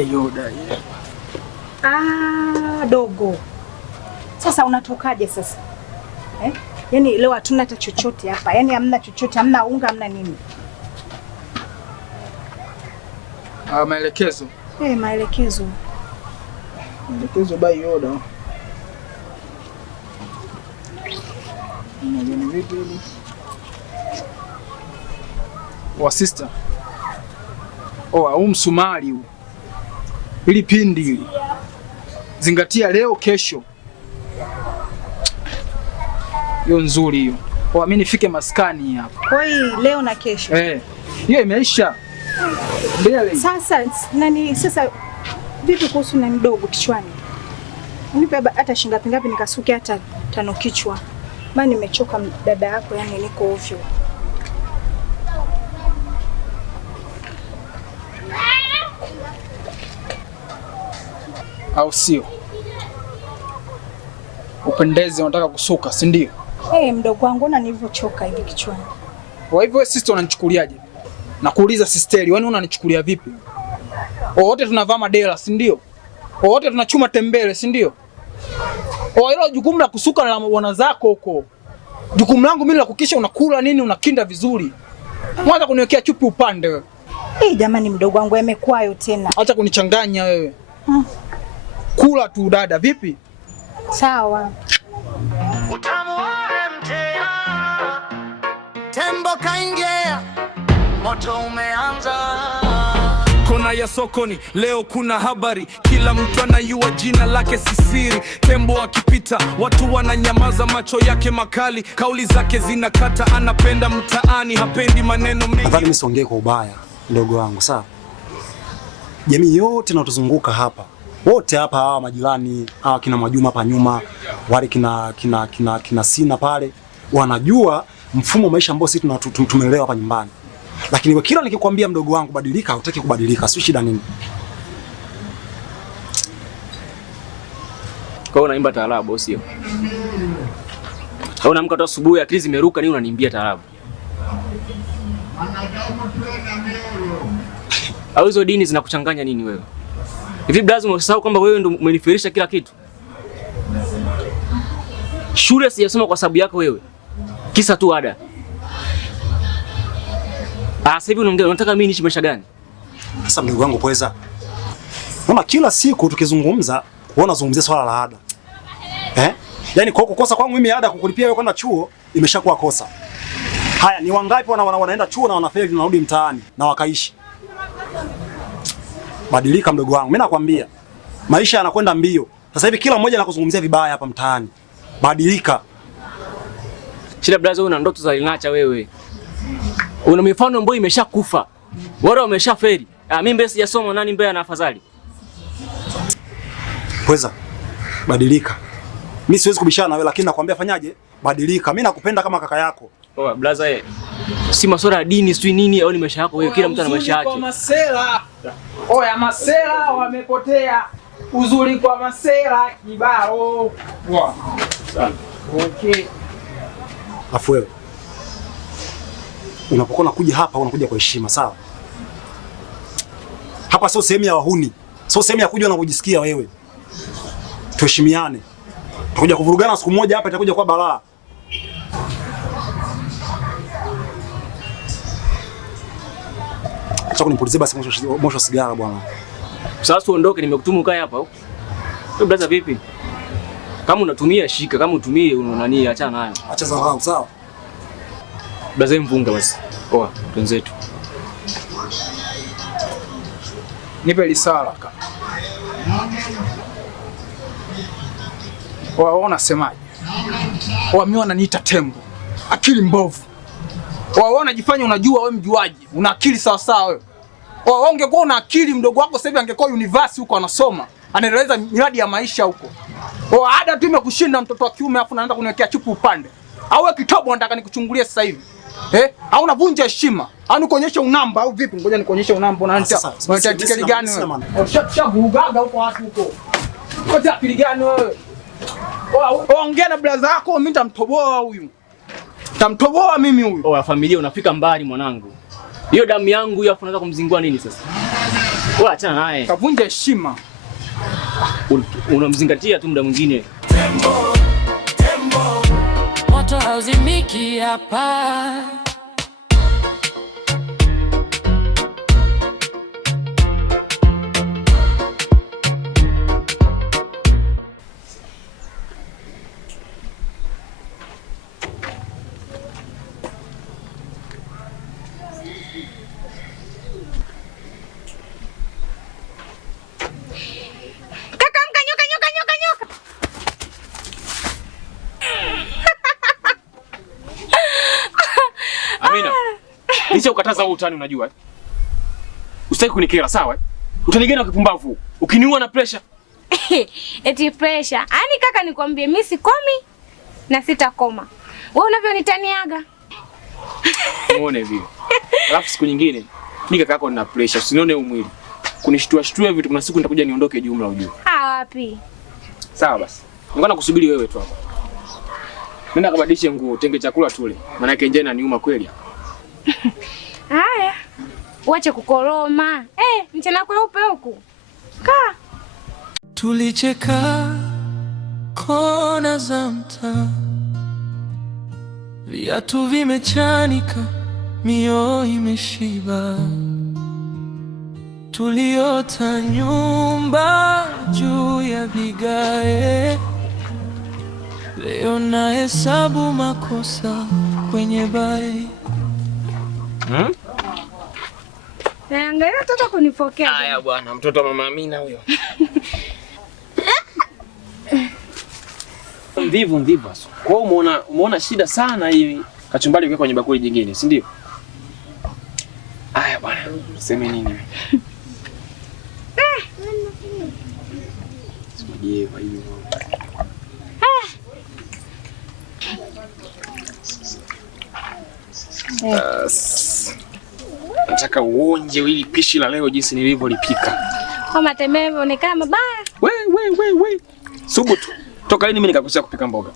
Yoda. Dogo. Sasa unatokaje sasa? Yaani leo hatuna hata chochote hapa. Yaani hamna chochote, hamna unga, hamna nini. Maelekezo. Maelekezo. Maelekezo by Yoda. Ni vipi hili? Wa sister. Msumari huu. Hili pindi hili. Zingatia leo kesho. Hiyo nzuri hiyo. Mimi nifike maskani hapa. Kwa hiyo leo na kesho. Hiyo imeisha. Mbele. Sasa vipi kuhusu na mdogo kichwani? Nipe hata shilingi ngapi nikasuke hata 5 kichwa. Maana nimechoka dada yako, yani niko ovyo. Au sio? Upendeze unataka kusuka, si ndio? Mdogo wangu una nilivyochoka hivi kichwani. Kwa hivyo sister unanichukuliaje? Nakuuliza sisteri, wewe unanichukulia vipi? Wote tunavaa madela, si ndio? Wote tunachuma tembele, si ndio? Hilo jukumu la kusuka na wana zako huko. Jukumu langu mimi la kuhakikisha unakula nini, unakinda vizuri. Mwanza kuniwekea chupi upande wewe. Jamani mdogo wangu yamekwayo tena. Acha kunichanganya wewe. Kula tu dada, vipi? Sawa. Utamu wa mtea. Tembo kaingia. Moto umeanza. Kona ya sokoni, leo kuna habari. Kila mtu anajua jina lake sisiri. Tembo akipita, watu wananyamaza, macho yake makali. Kauli zake zinakata, anapenda mtaani, hapendi maneno mengi. Nadhani mimi siongee kwa ubaya, ndogo wangu, sawa? Jamii yote inatuzunguka hapa. Wote hapa hawa majirani, hawa kina Majuma hapa nyuma, wale kina Sina pale, wanajua mfumo wa maisha ambao sisi tumelelewa hapa nyumbani. Lakini kwa kila nikikwambia mdogo wangu badilika, hutaki kubadilika. Si shida nini? Kwa hiyo unaimba taarabu sio? Au unaamka tu asubuhi akili zimeruka nini unaniimbia taarabu? Au hizo dini zinakuchanganya nini wewe? Hivi blaza umesahau kwamba wewe ndio umenifirisha kila kitu? Shule sijasoma kwa sababu yako wewe. Kisa tu ada. Sasa hivi unaongea unataka mimi niishi maisha gani? Sasa mdogo wangu pweza. Mama kila siku tukizungumza unazungumzia swala la ada. Yaani kwa kukosa kwangu mimi ada kukulipia wewe kwenda chuo imeshakuwa kosa. Haya ni wangapi wanaenda chuo na wanafeli na narudi mtaani na wakaishi. Badilika mdogo wangu. Mimi nakwambia maisha yanakwenda mbio. Sasa hivi kila mmoja anakuzungumzia vibaya hapa mtaani. Badilika. Shida blaza una ndoto za linacha wewe. Una mifano ambayo imeshakufa. Wale wameshafeli. Mimi mbele sijasoma nani mbele ana afadhali. Pweza. Badilika. Mimi siwezi kubishana na wewe lakini nakwambia fanyaje? Badilika. Mimi nakupenda kama kaka yako. Blaza si masuala ya dini sio nini au ni maisha yako wewe, kila mtu ana maisha yake. Kwa masela. Masela wamepotea. Uzuri kwa masela kibao. Okay. Afu wewe unapokuwa unakuja hapa unakuja kwa heshima, sawa? Hapa sio sehemu ya wahuni. Sio sehemu ya kuja unapojisikia wewe. Tuheshimiane. Tutakuja kuvurugana siku moja hapa itakuja kwa balaa. Acha kunipulizie basi mosho sigara bwana. Sasa uondoke, nimekutuma ukae hapa. Wewe blaza vipi? Kama unatumia shika, kama utumie unani achana nayo. Acha zangu, sawa? Blaza mvunga basi. Twenzetu. Nipe lisala kaka. Wao unasemaje? Mimi wananiita tembo. Akili mbovu. Wao unajifanya unajua wewe mjuaji. Una akili sawa sawa wewe. Wao ungekuwa una akili mdogo wako sasa hivi angekuwa university huko anasoma. Anaendeleza miradi ya maisha huko. Ada tu imekushinda mtoto wa kiume afu anaanza kuniwekea chupu upande. Au wewe kitabu unataka nikuchungulie sasa hivi. Au unavunja heshima. Au nikuonyeshe unamba au vipi? Ngoja nikuonyeshe unamba unanitia. Unataka tikeli gani wewe? Shabugaga huko watu huko. Ngoja tikeli gani wewe? Ongea na brother yako mimi nitamtoboa huyu. Nitamtoboa mimi huyu. Familia unafika mbali mwanangu. Hiyo damu yangu hiyo afu unaanza kumzingua nini sasa? Wewe achana naye. Kavunja heshima. Unamzingatia tu muda mwingine. Tembo. Moto hauzimiki hapa. Amina. Licha ukataza huu utani unajua eh? Usitaki kunikera sawa eh? Utanigana kipumbavu. Ukiniua na pressure. Eti pressure. Yaani kaka nikwambie mimi sikomi na sitakoma. Wewe unavyonitaniaga. Muone vile. Alafu siku nyingine mimi kaka yako nina pressure. Usinione umwili. Kunishtua vitu kuna siku nitakuja niondoke jumla ujue. Wapi? Sawa basi. Ningana kusubiri wewe tu hapa. Nenda kabadilishe nguo, tenge chakula tule. Maana yake njaa inaniuma kweli. Haya. Uache kukoroma. Mchana kweupe huku. Kaa. Tulicheka kona za mtaa. Viatu vimechanika, mioyo imeshiba. Tuliota nyumba juu ya vigae. Leo nahesabu makosa kwenye bai. Naangalia mtoto kunipokea. Haya bwana, mtoto wa mama Amina huyo. Mvivu. Kwa hiyo umeona shida sana hii kachumbari ukiweka kwenye bakuli jingine, si ndio? Haya bwana, useme nini? Sijui kwa hiyo. Nataka uonje hili pishi la leo jinsi nilivyolipika. Kwa matembele yanaonekana mabaya. We. Subutu. Toka lini mimi nikakosea kupika mboga?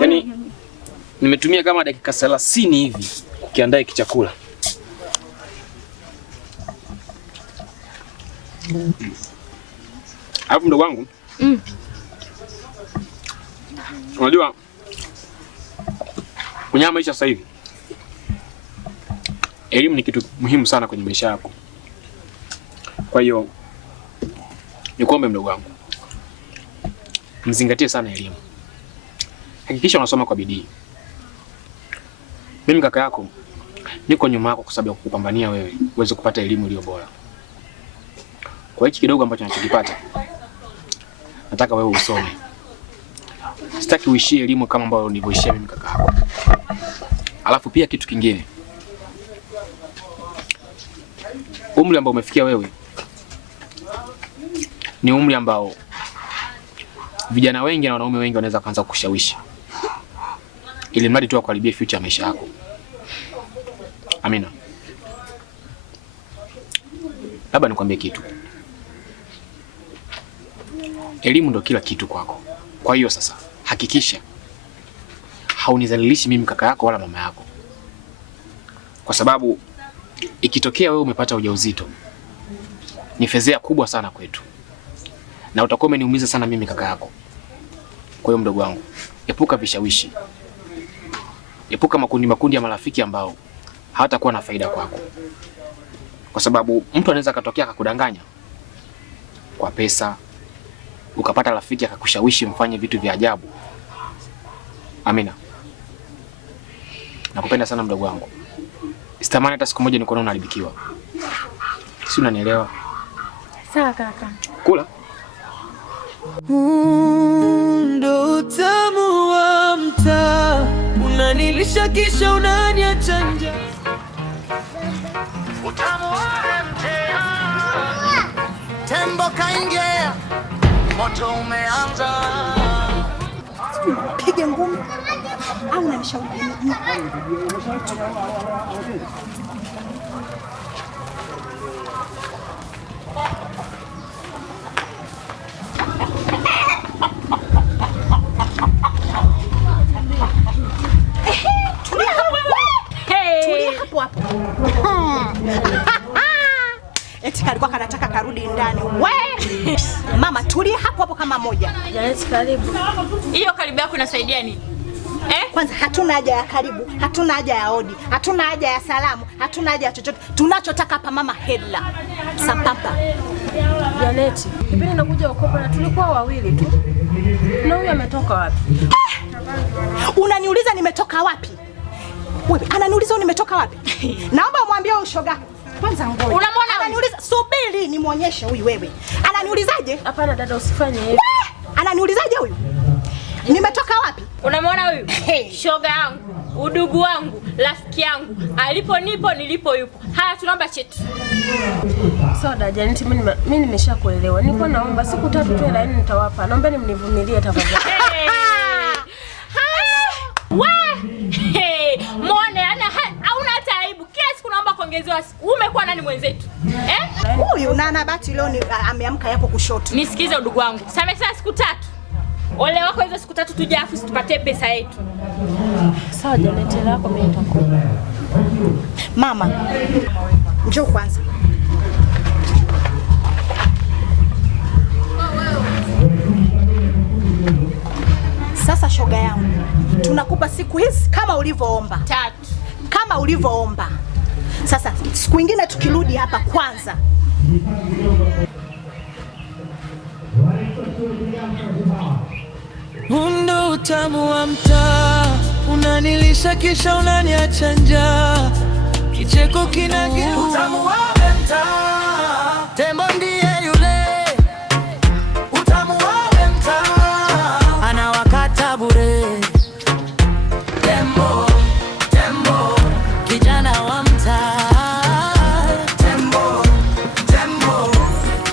Yaani nimetumia kama dakika 30 hivi kukiandaa hiki chakula. Alafu mdogo wangu. Unajua kwenye maisha sasa hivi elimu ni kitu muhimu sana kwenye maisha yako. Kwa hiyo nikuombe mdogo wangu, mzingatie sana elimu. Hakikisha unasoma kwa bidii. Mimi kaka yako niko nyuma yako kwa sababu ya kukupambania wewe uweze kupata elimu iliyo bora. Kwa hiyo kidogo ambacho ninachokipata, nataka wewe usome. Sitaki uishie elimu kama ambavyo nilivyoishia mimi kaka yako. Alafu pia kitu kingine, umri ambao umefikia wewe ni umri ambao vijana wengi na wanaume wengi wanaweza kuanza kushawishi, ili mradi tu kuharibia future ya maisha yako. Amina, labda nikwambie kitu. Elimu ndo kila kitu kwako. Kwa hiyo sasa hakikisha haunizalilishi mimi kaka yako wala mama yako, kwa sababu ikitokea wewe umepata ujauzito ni fedheha kubwa sana kwetu, na utakuwa umeniumiza sana mimi kaka yako. Kwa hiyo mdogo wangu, epuka vishawishi, epuka makundi ya marafiki ambao hawatakuwa na faida kwako, kwa sababu mtu anaweza katokea akakudanganya kwa pesa, ukapata rafiki akakushawishi mfanye vitu vya ajabu. Amina, nakupenda sana mdogo wangu. Sitamani hata siku moja nikuone unaharibikiwa. Si unanielewa? Sawa kaka. Kula. Ndo utamu wa mtaa, unanilisha kisha unaniacha njaa. Utamu wa mtaa, tembo kaingia, moto umeanza. Pige ngumi au unanishauri nini? eti kalikuwa kanataka karudi ndani. We mama, tulia hapo hapo kama moja. Janeti, karibu. Hiyo karibu yako inasaidia nini? Kwanza hatuna haja ya karibu, hatuna haja ya odi, hatuna haja ya salamu, hatuna haja ya chochote. Tunachotaka hapa mama, hela. Sapapa. Janeti, kipindi nakuja ukopa na tulikuwa wawili tu. Na huyu ametoka wapi? Unaniuliza nimetoka wapi? Wewe ananiuliza nimetoka wapi? Naomba umwambie ushoga. Kwanza ngoja. Unamwona ananiuliza, subiri nimuonyeshe huyu wewe. Ananiulizaje? Hapana dada, usifanye hivyo. Ananiulizaje huyu? Nimetoka wapi? Unamwona huyu? Shoga yangu, udugu wangu, rafiki yangu. Alipo nipo, nilipo yupo. Haya, tunaomba chetu. Sawa dada Janeti, mimi nimeshakuelewa. Nilikuwa naomba siku 3 tu laini nitawapa. Naomba mnivumilie tafadhali. Muone ana hauna hata aibu. Kila siku naomba kuongezewa. Umekuwa nani mwenzetu? Huyu nana bati leo ameamka yako kushoto. Nisikize udugu wangu. Samesha siku 3. Ole wako hizo siku 3 tuje afu tupatie pesa yetu. Sawa Janeti, lako mimi nitakupa. Mama, njoo kwanza. Sasa shoga yangu, tunakupa siku hizi kama ulivyoomba. 3. Kama ulivyoomba. Sasa siku nyingine tukirudi hapa kwanza. Ndo utamu wa mtaa, unanilisha kisha unaniacha njaa. Kicheko kinageuka utamu wa mtaa. Tembo ndiye yule, utamu wa mtaa. Anawakata bure. Tembo, tembo, kijana wa mtaa. Tembo, tembo,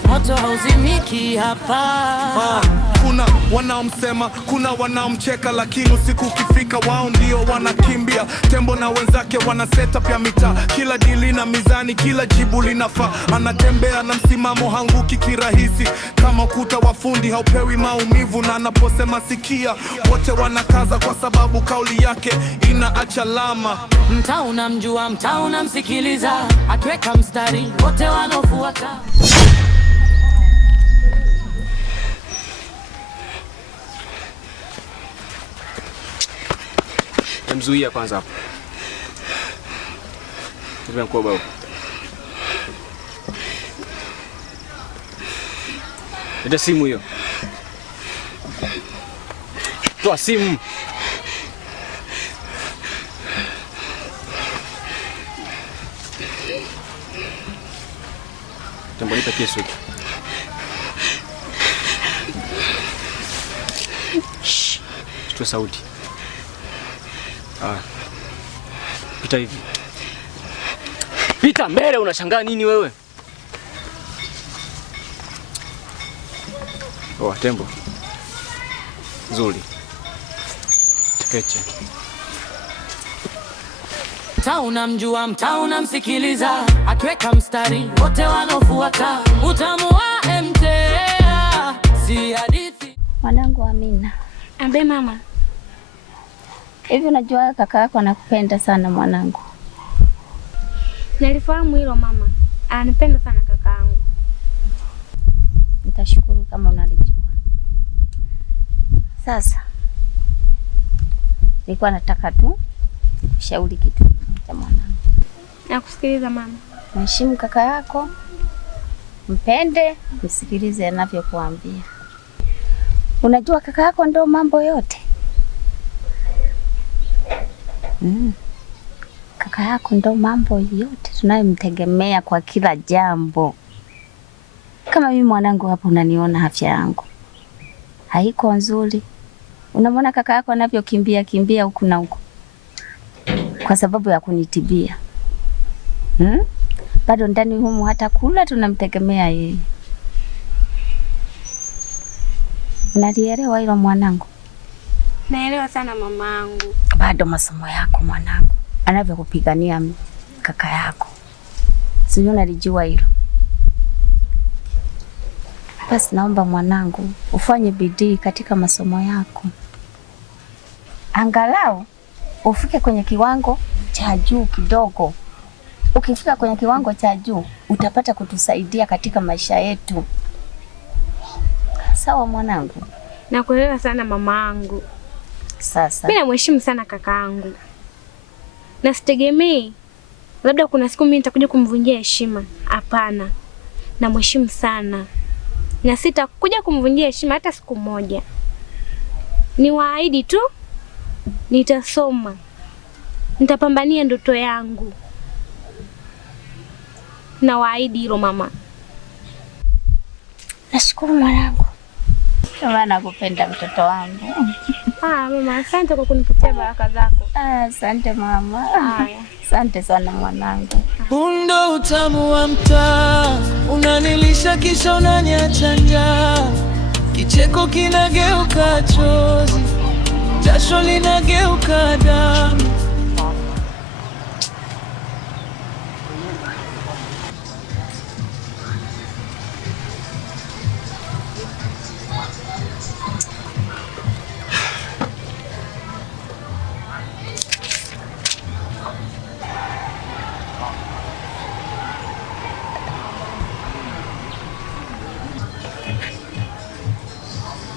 moto hauzimiki hapa. Kuna wanaomsema, kuna wanaomcheka, lakini usiku ukifika wao ndio wanakimbia. Tembo na wenzake wana setup ya mitaa, kila dili na mizani, kila jibu linafaa. Anatembea na msimamo, hanguki kirahisi, kama ukuta wa fundi haupewi maumivu. Na anaposema sikia, wote wanakaza kwa sababu kauli yake inaacha alama. Mtaa unamjua, mtaa unamsikiliza, akiweka mstari wote wanaofuata. Mzuia kwanza hapo. Tupe mkoba huko. Ndio simu hiyo. Toa simu. Tembo, nipe kisu. Shh. Toa sauti. Pita hivi. Pita mbele, unashangaa nini wewe? Tembo. Nzuri. Chekeche. Mtaa unamjua, mtaa unamsikiliza, akiweka mstari wote wanaofuata. Utamu wa mtaa si hadithi. Mwanangu Amina. Ambe mama. Hivi unajua kaka yako anakupenda sana mwanangu? Nalifahamu hilo mama. Ananipenda sana kaka yangu. Nitashukuru kama unalijua. Sasa nilikuwa nataka tu kushauri kitu cha mwanangu. Nakusikiliza mama. Mheshimu kaka yako, mpende, msikilize anavyokuambia. Unajua kaka yako ndo mambo yote. Kaka yako ndo mambo yote tunayomtegemea kwa kila jambo. Kama mimi mwanangu hapa, unaniona afya yangu haiko nzuri. Unamwona kaka yako anavyokimbia huku na huku kwa sababu ya kunitibia. Bado ndani humu hata kula tunamtegemea yeye. Unalielewa hilo mwanangu? Naelewa sana mamangu. Bado masomo yako mwanangu, anavyokupigania kaka yako, sio? Unalijua hilo? Basi naomba mwanangu ufanye bidii katika masomo yako, angalau ufike kwenye kiwango cha juu kidogo. ukifika kwenye kiwango cha juu utapata kutusaidia katika maisha yetu. Sawa mwanangu? Nakuelewa sana mamaangu. Sasa mimi namheshimu sana kakaangu, na sitegemei labda kuna siku mimi nitakuja kumvunjia heshima. Hapana, namheshimu sana na sitakuja kumvunjia heshima hata siku moja. Niwaahidi tu nitasoma, nitapambania ndoto yangu. Nawaahidi hilo mama. Nashukuru mwanangu. Mama nakupenda mtoto wangu. Mama, asante kwa kunipatia baraka zako. Asante mama. Asante sana mwanangu. Ndo utamu wa mtaa, unanilisha kisha unaniacha njaa. Kicheko kinageuka chozi, jasho linageuka damu.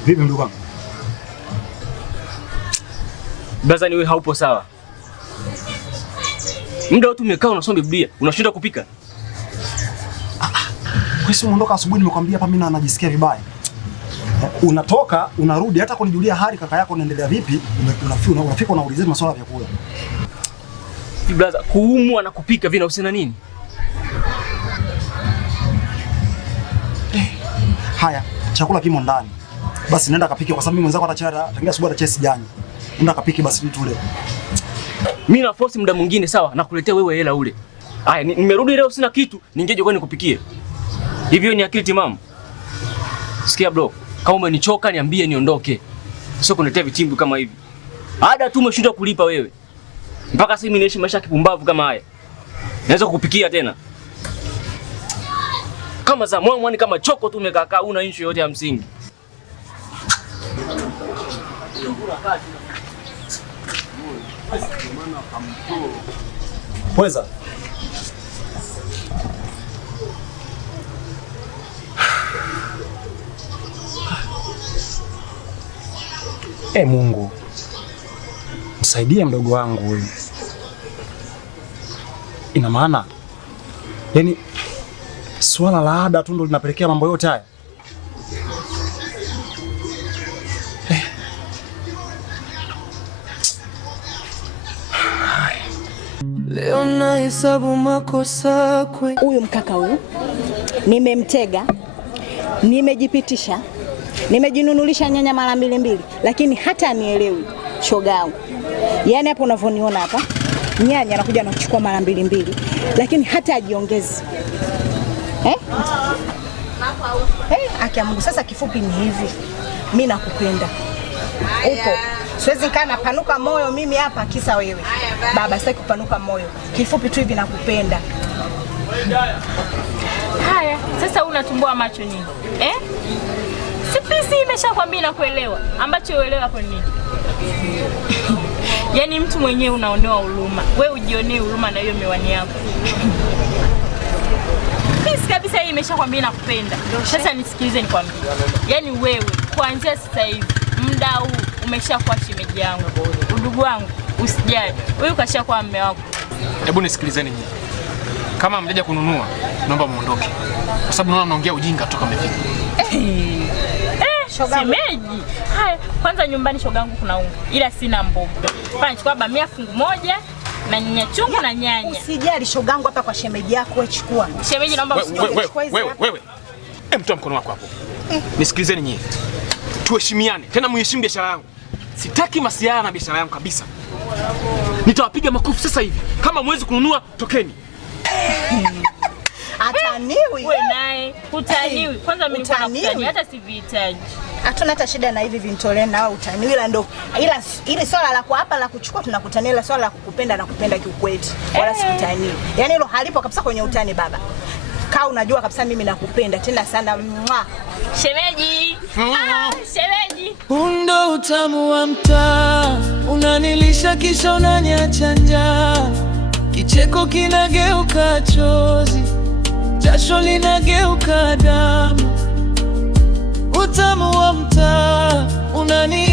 Vipi ndugu wangu? Bazani wewe haupo sawa. Muda wote umekaa unasoma Biblia, unashinda kupika. Wewe si unaondoka asubuhi nimekwambia hapa mimi najisikia vibaya. Unatoka, unarudi hata kunijulia hali kaka yako unaendelea vipi? Unafika unaulizia masuala ya vyakula. Blaza, kuumwa na kupika vinahusiana nini? Haya, chakula kimo ndani. Basi nenda kapike kwa sababu mimi mwenzako atachara tangia asubuhi atachea sijani. Nenda kapike basi tule. Mimi na force muda mwingine sawa, nakuletea wewe hela ule. Haya, nimerudi leo sina kitu, ningeje kwani nikupikie. Hivyo ni akili timamu. Sikia bro, kama umenichoka niambie niondoke. Sio kuniletea vitimbu kama hivi. Ada tu umeshindwa kulipa wewe. Mpaka sasa mimi naishi maisha kipumbavu kama haya. Naweza kukupikia tena. Kama za mwani kama choko tu umekaa una issue yote ya msingi. Pweza. Mungu. Msaidie mdogo wangu huyu. Ina maana yani swala la ada tu ndo linapelekea mambo yote haya. Leo nahesabu makosa kwe. Huyu mkaka huyu nimemtega, nimejipitisha, nimejinunulisha nyanya mara 2, lakini hata anielewi shoga yangu. Yaani hapo unavyoniona hapa, nyanya anakuja anachukua mara 2, lakini hata ajiongezi. Akia Mungu, sasa kifupi ni hivi. Mimi nakupenda. Upo. Siwezi kaa napanuka moyo mimi hapa kisa wewe. Baba, sasa kupanuka moyo. Kifupi tu hivi nakupenda. Haya, sasa unatumbua macho nini? Sipisi imeshakwambia nakuelewa. Ambacho uelewa hapo nini? Yaani mtu mwenyewe unaonewa huruma. Wewe ujionee huruma na hiyo miwani yako. Pisi kabisa hii imeshakwambia nakupenda. Sasa nisikilize nikwambie. Yaani wewe kuanzia sasa hivi muda huu umeshakuwa shemeji yangu. Udugu wangu, usijali. Wewe kashakuwa mume wako. Hebu nisikilizeni nyinyi. Kama mjaja kununua, naomba muondoke. Kwa sababu naona mnaongea ujinga toka mmefika. Shemeji. Haya, kwanza nyumbani shogangu kuna unga. Ila sina mboga. Fanya chukua bamia fungu moja na nyanya chungu na nyanya. Usijali shogangu hapa kwa shemeji yako wewe chukua. Shemeji naomba wewe. Mtoa mkono wako hapo. Nisikilizeni nyinyi. Tuheshimiane. Tena muheshimu biashara yangu. Sitaki masiara na biashara yangu kabisa. Nitawapiga makofi sasa hivi. Kama mwezi kununua, tokeni. Ataniwi. Wewe naye utaniwi. Kwanza mimi niko nakutania hata sivihitaji. Hatuna hata shida na hivi vintolee na wewe utaniwi, ila ile swala la kwa hapa la kuchukua tunakutania, ila swala la kukupenda na kupenda kiukweli. Wala sikutanii. Yaani hilo halipo kabisa kwenye utani baba. Kaa unajua kabisa mimi nakupenda tena sana. Shemeji. Shemeji. Ndo utamu wa mtaa, unanilisha kisha unaniacha njaa. kicheko kinageuka chozi, jasho linageuka damu, utamu wa mtaa unani